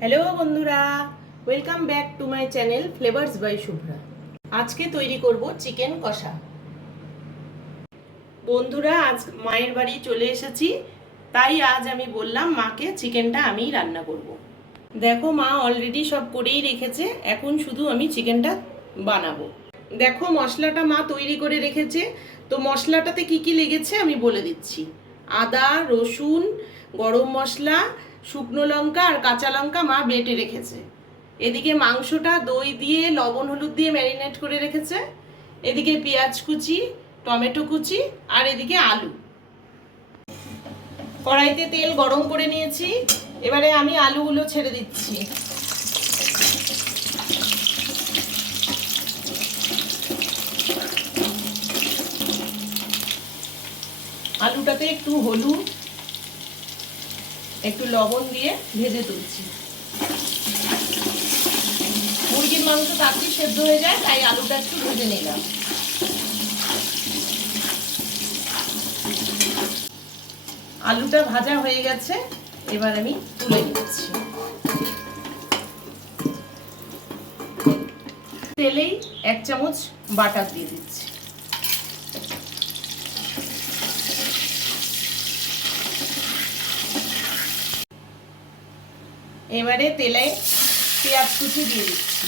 Hello বন্ধুরা, welcome back to my channel flavours by Shubhra. আজকে তৈরি করব চিকেন কষা। বন্ধুরা, আজ মায়ের বাড়ি চলে এসেছি, তাই আজ আমি বললাম মাকে চিকেনটা আমিই রান্না করব। দেখো, মা অলরেডি সব করেই রেখেছে, এখন শুধু আমি চিকেনটা বানাবো। দেখো, মশলাটা মা তৈরি করে রেখেছে। তো মশলাটাতে কি কি লেগেছে আমি বলে দিচ্ছি। আদা, রসুন, গরম মশলা, শুকনো লঙ্কা আর কাঁচা লঙ্কা মা বেটে রেখেছে। এদিকে মাংসটা দই দিয়ে লবণ হলুদ দিয়ে ম্যারিনেট করে রেখেছে। এদিকে পেঁয়াজ কুচি, টমেটো কুচি আর এদিকে আলু। কড়াইতে তেল গরম করে নিয়েছি, এবারে আমি আলুগুলো ছেড়ে দিচ্ছি। আলুটাতে একটু হলুদ, একটু লবণ দিয়ে ভেজে তুলছি। মুরগির মাংস তাড়াতাড়ি সেদ্ধ হয়ে যায়, তাই আলুটা একটু ভেজে নিলাম। আলুটা ভাজা হয়ে গেছে, এবার আমি তুলে নিচ্ছি। তেলেই 1 চামচ বাটার দিয়ে দিচ্ছি। এবারে তেলে পেঁয়াজ কুচি দিয়ে দিচ্ছি।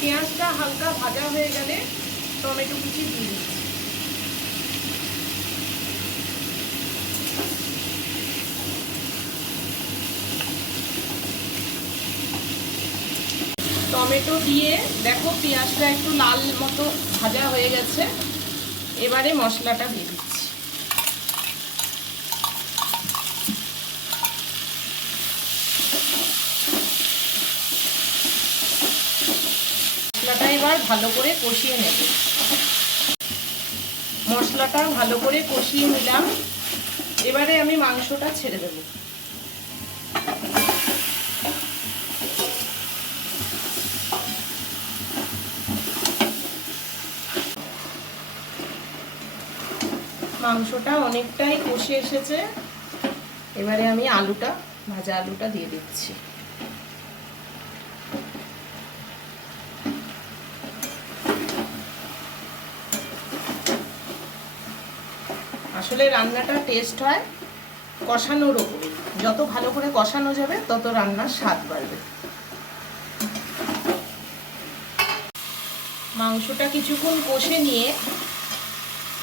পেঁয়াজটা হালকা ভাজা হয়ে গেলে টমেটো কুচি দিয়ে দিচ্ছি। টমেটো দিয়ে দেখো পেঁয়াজটা একটু লাল মতো ভাজা হয়ে গেছে, এবারে মশলাটা দিয়ে দিচ্ছি। মশলাটা এবার ভালো করে কষিয়ে নেব। মশলাটা ভালো করে কষিয়ে নিলাম, এবারে আমি মাংসটা ছেড়ে দেব। মাংসটা অনেকটাই কষে এসেছে, এবারে আমি ভাজা আলুটা দিয়ে দিচ্ছি। আসলে রান্নাটা টেস্ট হয় কষানোর উপরে, যত ভালো করে কষানো যাবে তত রান্নার স্বাদ বাড়বে। মাংসটা কিছুক্ষণ কষে নিয়ে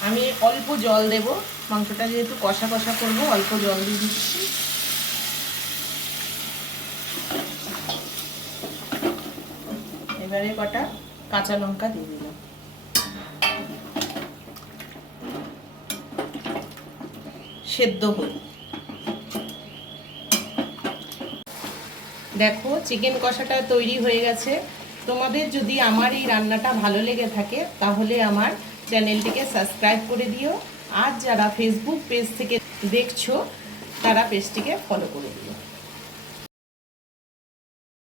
আমি অল্প জল দেব। মাংসটা যেহেতু কষা কষা করবো, অল্প জল দিয়ে দিচ্ছি। এবারে কটা কাঁচা লঙ্কা দিয়ে দিলাম। সেদ্ধ হল। দেখো, চিকেন কষাটা তৈরি হয়ে গেছে। তোমাদের যদি আমার এই রান্নাটা ভালো লেগে থাকে তাহলে আমার চ্যানেলটিকে সাবস্ক্রাইব করে দিও, আর যারা ফেসবুক পেজ থেকে দেখছো তারা পেজটিকে ফলো করে দিও।